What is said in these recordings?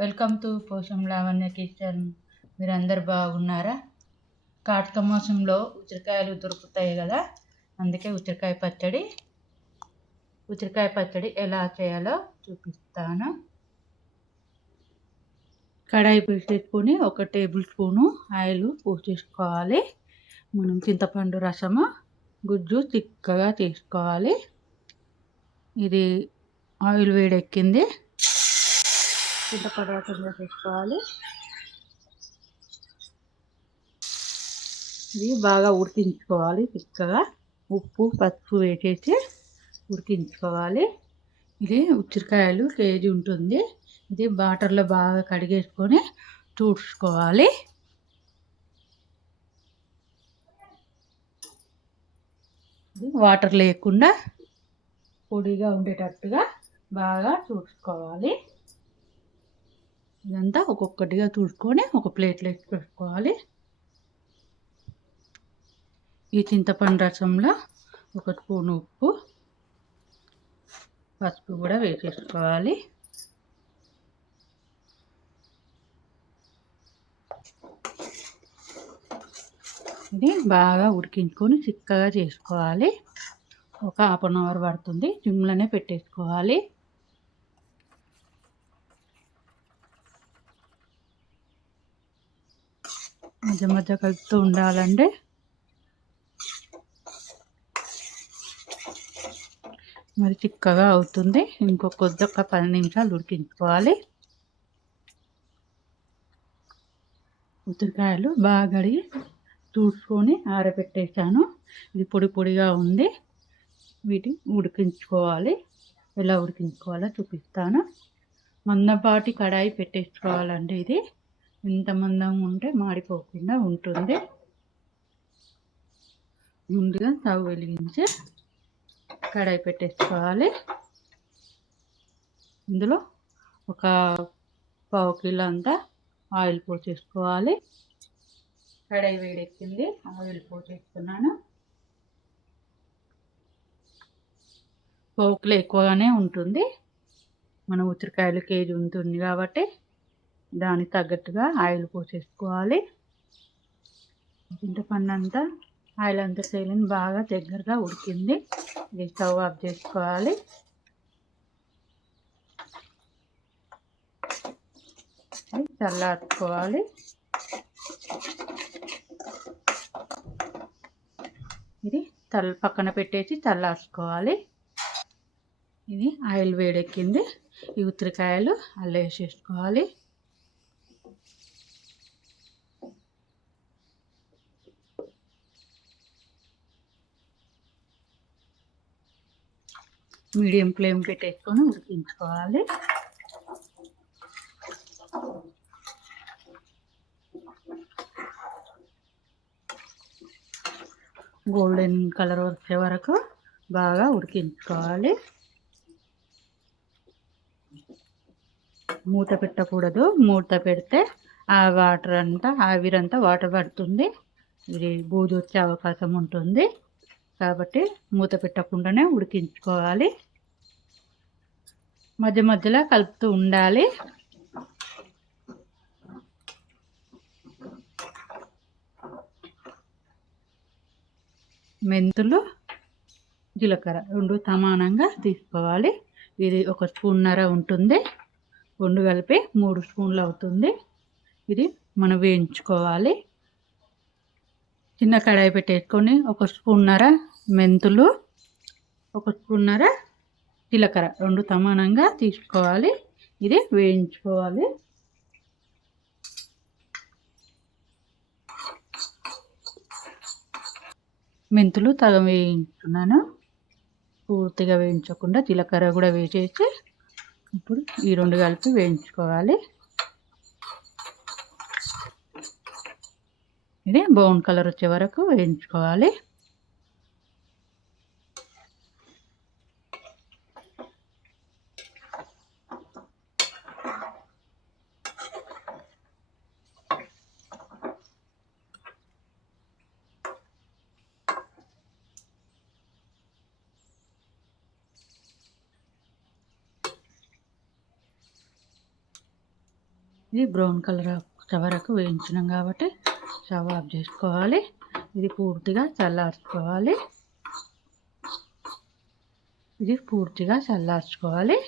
Welcome to Posham Lavanya kitchen. మీరందరు బాగున్నారా? కాటక మోసంలో ఉసిరికాయలు దొరుకుతాయి కదా అందుకే ఉసిరికాయ పచ్చడి. ఉసిరికాయ పచ్చడి ఎలా చేయాలో చూపిస్తాను. కడాయి పెట్టేసుకొని ఒక టేబుల్ స్పూను ఆయిల్ పోసేసుకోవాలి మనం చింతపండు రసము గుజ్జు చిక్కగా తీసుకోవాలి ఇది ఆయిల్ వేడెక్కింది. చింతపండు రసం పెట్టుకోవాలి ఇది బాగా ఉడికించుకోవాలి చిక్కగా. ఉప్పు పసుపు వేసేసి ఉడికించుకోవాలి. ఇది ఉసిరికాయలు కేజీ ఉంటుంది. ఇది వాటర్లో బాగా కడిగేసుకొని చూసుకోవాలి వాటర్ లేకుండా పొడిగా ఉండేటట్టుగా బాగా చూసుకోవాలి ఇదంతా ఒక్కొక్కటిగా తుడుచుకొని ఒక ప్లేట్లో పెట్టుకోవాలి. ఈ చింతపండు రసంలో ఒక స్పూన్ ఉప్పు పసుపు కూడా వేసేసుకోవాలి. ఇది బాగా ఉడికించుకొని చిక్కగా చేసుకోవాలి. ఒక హాఫ్ అన్ అవర్ పడుతుంది. జిమ్లోనే పెట్టేసుకోవాలి. మధ్య మధ్య కలుపుతూ ఉండాలండి. మరి చిక్కగా అవుతుంది. ఇంకొక కొద్ది ఒక పది నిమిషాలు ఉడికించుకోవాలి. ఉసిరికాయలు బాగా కడిగి చూసుకొని ఆరబెట్టేసాను ఇది పొడి పొడిగా ఉంది. వీటిని ఉడికించుకోవాలి. ఎలా ఉడికించుకోవాలో చూపిస్తాను. మందపాటి కడాయి పెట్టేసుకోవాలండి ఇది. ఇంత మందం ఉంటే మాడిపోకుండా ఉంటుంది. ముందుగా తవ్వు వెలిగించి కడాయి పెట్టేసుకోవాలి. ఇందులో ఒక పావు కిలో అంతా ఆయిల్ పోసేసుకోవాలి కడాయి వేడెక్కింది ఆయిల్ పోసేసుకున్నాను పోకులు ఎక్కువగానే ఉంటుంది. మన ఉసిరికాయలు కేజీ ఉంటుంది కాబట్టి దానికి తగ్గట్టుగా ఆయిల్ పోసేసుకోవాలి. చింతపండు అంతా ఆయిల్ అంతా తేలిని బాగా దగ్గరగా ఉడికింది. ఇది స్టవ్ ఆఫ్ చేసుకోవాలి. చల్లార్చుకోవాలి. ఇది తల్ పక్కన పెట్టేసి చల్లార్చుకోవాలి. ఇది ఆయిల్ వేడెక్కింది. ఈ ఉసిరికాయలు అల్ల వేసేసుకోవాలి మీడియం ఫ్లేమ్ పెట్టేసుకొని ఉడికించుకోవాలి. గోల్డెన్ కలర్ వచ్చే వరకు బాగా ఉడికించుకోవాలి. మూత పెట్టకూడదు. మూత పెడితే ఆ వాటర్ అంతా ఆవిరంతా వాటర్ పడుతుంది. ఇది బూజు వచ్చే అవకాశం ఉంటుంది. కాబట్టి మూత పెట్టకుండానే ఉడికించుకోవాలి. మధ్య మధ్యలో కలుపుతూ ఉండాలి. మెంతులు జీలకర్ర రెండు సమానంగా తీసుకోవాలి. ఇది ఒక స్పూన్నర ఉంటుంది. రెండు కలిపి మూడు స్పూన్లు అవుతుంది. ఇది మనం వేయించుకోవాలి. చిన్న కడాయి పెట్టేసుకొని ఒక స్పూన్నర మెంతులు ఒక స్పూన్నర జీలకర్ర రెండు సమానంగా తీసుకోవాలి. ఇది వేయించుకోవాలి. మెంతులు తగం వేయించుకున్నాను పూర్తిగా వేయించకుండా జీలకర్ర కూడా వేసేసి ఇప్పుడు ఈ రెండు కలిపి వేయించుకోవాలి. ఇది బ్రౌన్ కలర్ వచ్చే వరకు వేయించుకోవాలి. ఇది బ్రౌన్ కలర్ చవరకు వేయించినాం కాబట్టి స్టవ్ ఆఫ్ చేసుకోవాలి. ఇది పూర్తిగా చల్లార్చుకోవాలి. ఇది పూర్తిగా చల్లార్చుకోవాలి.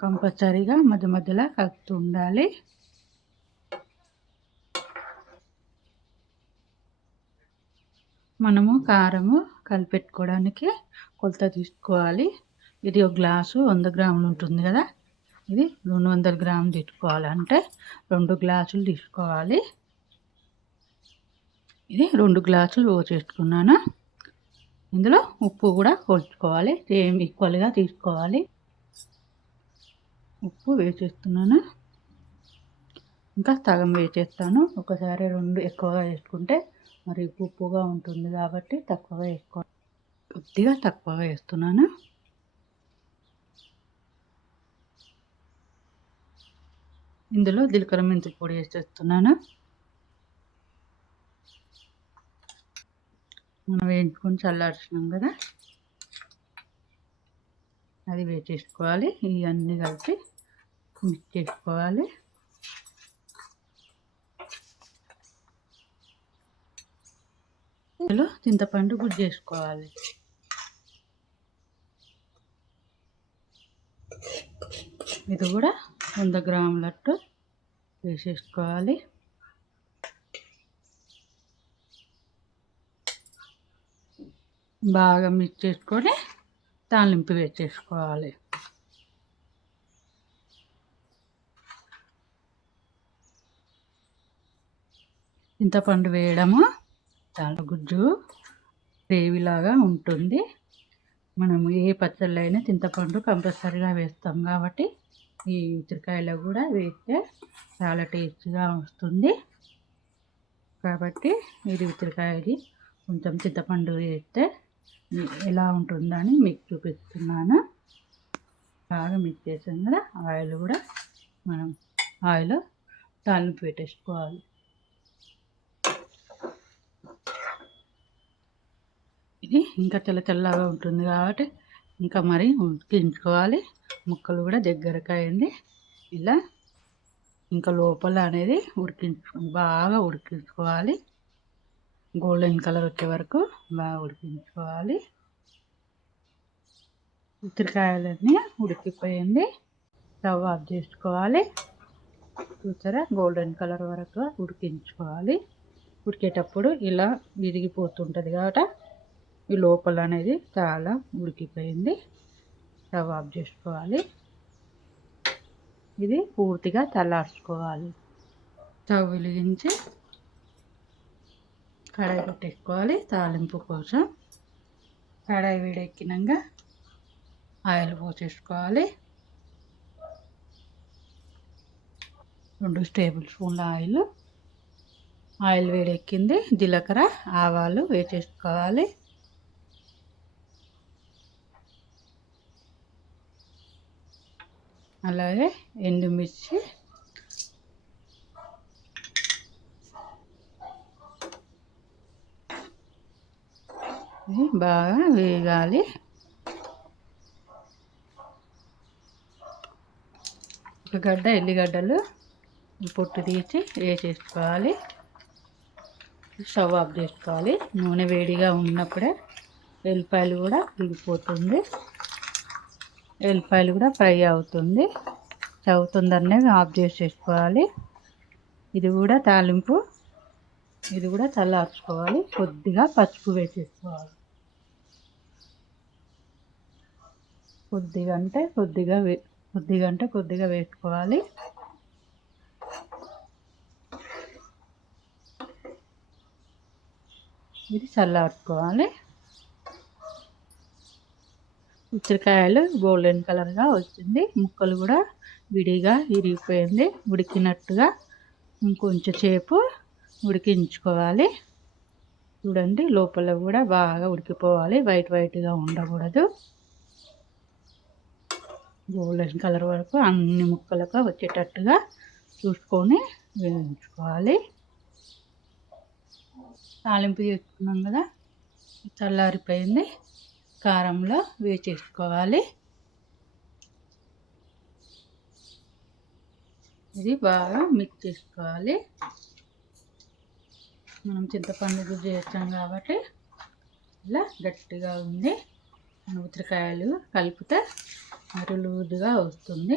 కంపల్సరీగా మధ్య మధ్యలో కలుపుతూ ఉండాలి. మనము కారము కలిపెట్టుకోవడానికి కొలత తీసుకోవాలి. ఇది ఒక గ్లాసు వంద గ్రాములు ఉంటుంది కదా? ఇది రెండు వందల గ్రాములు తీసుకోవాలంటే రెండు గ్లాసులు తీసుకోవాలి. ఇది రెండు గ్లాసులు పోసేసుకున్నాను ఇందులో ఉప్పు కూడా కొలుచుకోవాలి సేమ్ ఈక్వల్గా తీసుకోవాలి. ఉప్పు వేసేస్తున్నాను. ఇంకా సగం వేసేస్తాను. ఒకసారి రెండు ఎక్కువగా వేసుకుంటే మరి ఉప్పుగా ఉంటుంది కాబట్టి తక్కువగా వేసుకో కొద్దిగా తక్కువగా వేస్తున్నాను. ఇందులో జీలకర్ర మెంతుల పొడి వేసేస్తున్నాను మనం వేయించుకొని చల్లార్చినాం కదా. అది వేసేసుకోవాలి. ఇవన్నీ కలిపి మిక్స్ చేసుకోవాలి. ఇందులో చింతపండు గుజ్జు చేసుకోవాలి ఇది కూడా వంద గ్రాములట్టు వేసేసుకోవాలి. బాగా మిక్స్ చేసుకొని తాలింపు వేసేసుకోవాలి. చింతపండు వేయడము చాలా గుజ్జు గ్రేవీలాగా ఉంటుంది. మనము ఏ పచ్చళ్ళైనా చింతపండు కంపల్సరీగా వేస్తాం కాబట్టి ఈ ఉసిరికాయలో కూడా వేస్తే చాలా టేస్ట్గా వస్తుంది. కాబట్టి ఇది ఉసిరికాయది కొంచెం చింతపండు వేస్తే ఎలా ఉంటుందని మీకు చూపిస్తున్నాను. బాగా మిక్స్ చేసాం కదా ఆయిల్ కూడా మనం ఆయిల్ తాలింపు పెట్టేసుకోవాలి. ఇది ఇంకా తెల్ల తెల్లగా ఉంటుంది కాబట్టి ఇంకా మరి ఉడికించుకోవాలి. ముక్కలు కూడా దగ్గరకాయండి. ఇలా ఇంకా లోపల అనేది ఉడికించు బాగా ఉడికించుకోవాలి. గోల్డెన్ కలర్ వచ్చే వరకు బాగా ఉడికించుకోవాలి. ఉసిరికాయలన్నీ ఉడికిపోయింది. స్టవ్ ఆఫ్ చేసుకోవాలి. చూసారా? గోల్డెన్ కలర్ వరకు ఉడికించుకోవాలి. ఉడికేటప్పుడు ఇలా విరిగిపోతుంటుంది కాబట్టి ఈ లోపల అనేది చాలా ఉడికిపోయింది. స్టవ్ ఆఫ్ చేసుకోవాలి. ఇది పూర్తిగా చల్లార్చుకోవాలి స్టవ్ వెలిగించి కడాయి పెట్టేసుకోవాలి తాలింపు కోసం. కడాయి వేడెక్కినాక ఆయిల్ పోసేసుకోవాలి. రెండు టేబుల్ స్పూన్ల ఆయిల్. ఆయిల్ వేడెక్కింది. జీలకర్ర ఆవాలు వేసేసుకోవాలి. అలాగే ఎండుమిర్చి. బాగా వేగాలి. ఉల్లిగడ్డ ఎల్లిగడ్డలు పొట్టు తీసి వేసేసుకోవాలి స్టవ్ ఆఫ్ చేసుకోవాలి. నూనె వేడిగా ఉన్నప్పుడే వెల్లిపాయలు కూడా విడిపోతుంది వెల్లిపాయలు కూడా ఫ్రై అవుతుంది. స్టవ్ తొందరనే ఆఫ్ చేసేసుకోవాలి. ఇది కూడా తాలింపు ఇది కూడా చల్లార్చుకోవాలి. కొద్దిగా పసుపు వేసేసుకోవాలి. కొద్దిగా అంటే కొద్దిగా వే కొద్దిగా అంటే కొద్దిగా వేసుకోవాలి. ఇది చల్లార్చుకోవాలి. ఉచ్చరికాయలు గోల్డెన్ కలర్గా వచ్చింది. ముక్కలు కూడా విడిగా విరిగిపోయింది. ఉడికినట్టుగా ఇంకొంచెం సేపు ఉడికించుకోవాలి. చూడండి లోపల కూడా బాగా ఉడికిపోవాలి. వైట్ వైట్గా ఉండకూడదు. గోల్డెన్ కలర్ వరకు అన్ని ముక్కలకు వచ్చేటట్టుగా చూసుకొని వేయించుకోవాలి. తాలింపు చేసుకున్నాం కదా చల్లారిపోయింది. కారంలో వేడి చేసుకోవాలి. ఇది బాగా మిక్స్ చేసుకోవాలి. మనం చింతపండు గుజ్జు చేస్తాం కాబట్టి ఇలా గట్టిగా ఉంది. ఉసిరికాయలు కలిపితే మరి లూజుగా వస్తుంది.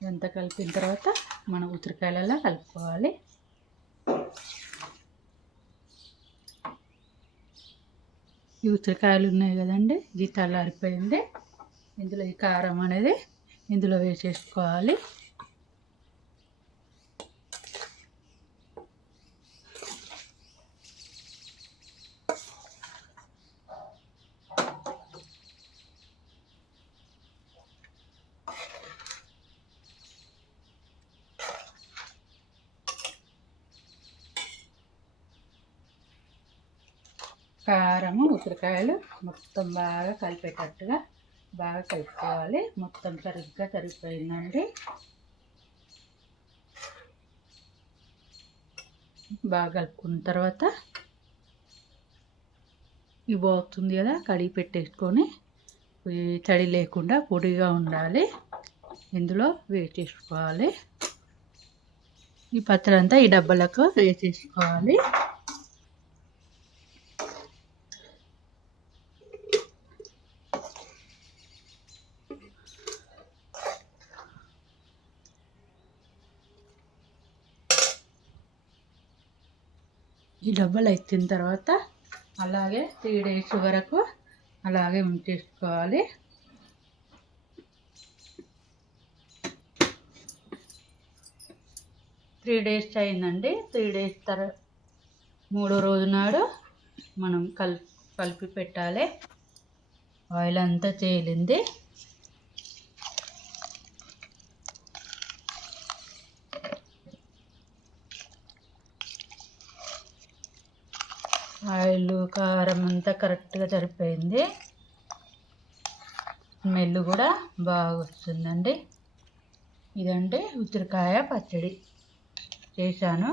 ఇదంతా కలిపిన తర్వాత మనం ఉసిరికాయలలో కలుపుకోవాలి. ఈ ఉసిరికాయలు ఉన్నాయి కదండి ఇది చల్లారిపోయింది ఇందులో ఈ కారం అనేది ఇందులో వేసేసుకోవాలి. కారము ఉసిరికాయలు మొత్తం బాగా కలిపేటట్టుగా బాగా కలుపుకోవాలి. మొత్తం సరిగ్గా సరిపోయిందండి. బాగా కలుపుకున్న తర్వాత ఇవి బాగుతుంది కదా కడిగి పెట్టేసుకొని తడి లేకుండా పొడిగా ఉండాలి. ఇందులో వేసేసుకోవాలి ఈ పత్రంతా ఈ డబ్బాలకు వేసేసుకోవాలి. ఈ డబ్బాలు ఎత్తిన తర్వాత అలాగే త్రీ డేస్ వరకు అలాగే ఉంచేసుకోవాలి. త్రీ డేస్ అయిందండి. త్రీ డేస్ తర్వాత మూడో రోజు నాడు మనం కల్ కలిపి పెట్టాలి. ఆయిల్ అంతా చేయలింది ఉల్లిపాయలు కారం అంతా కరెక్ట్గా సరిపోయింది. స్మెల్ కూడా బాగా వస్తుందండి ఇదండి ఉసిరికాయ పచ్చడి. చేశాను.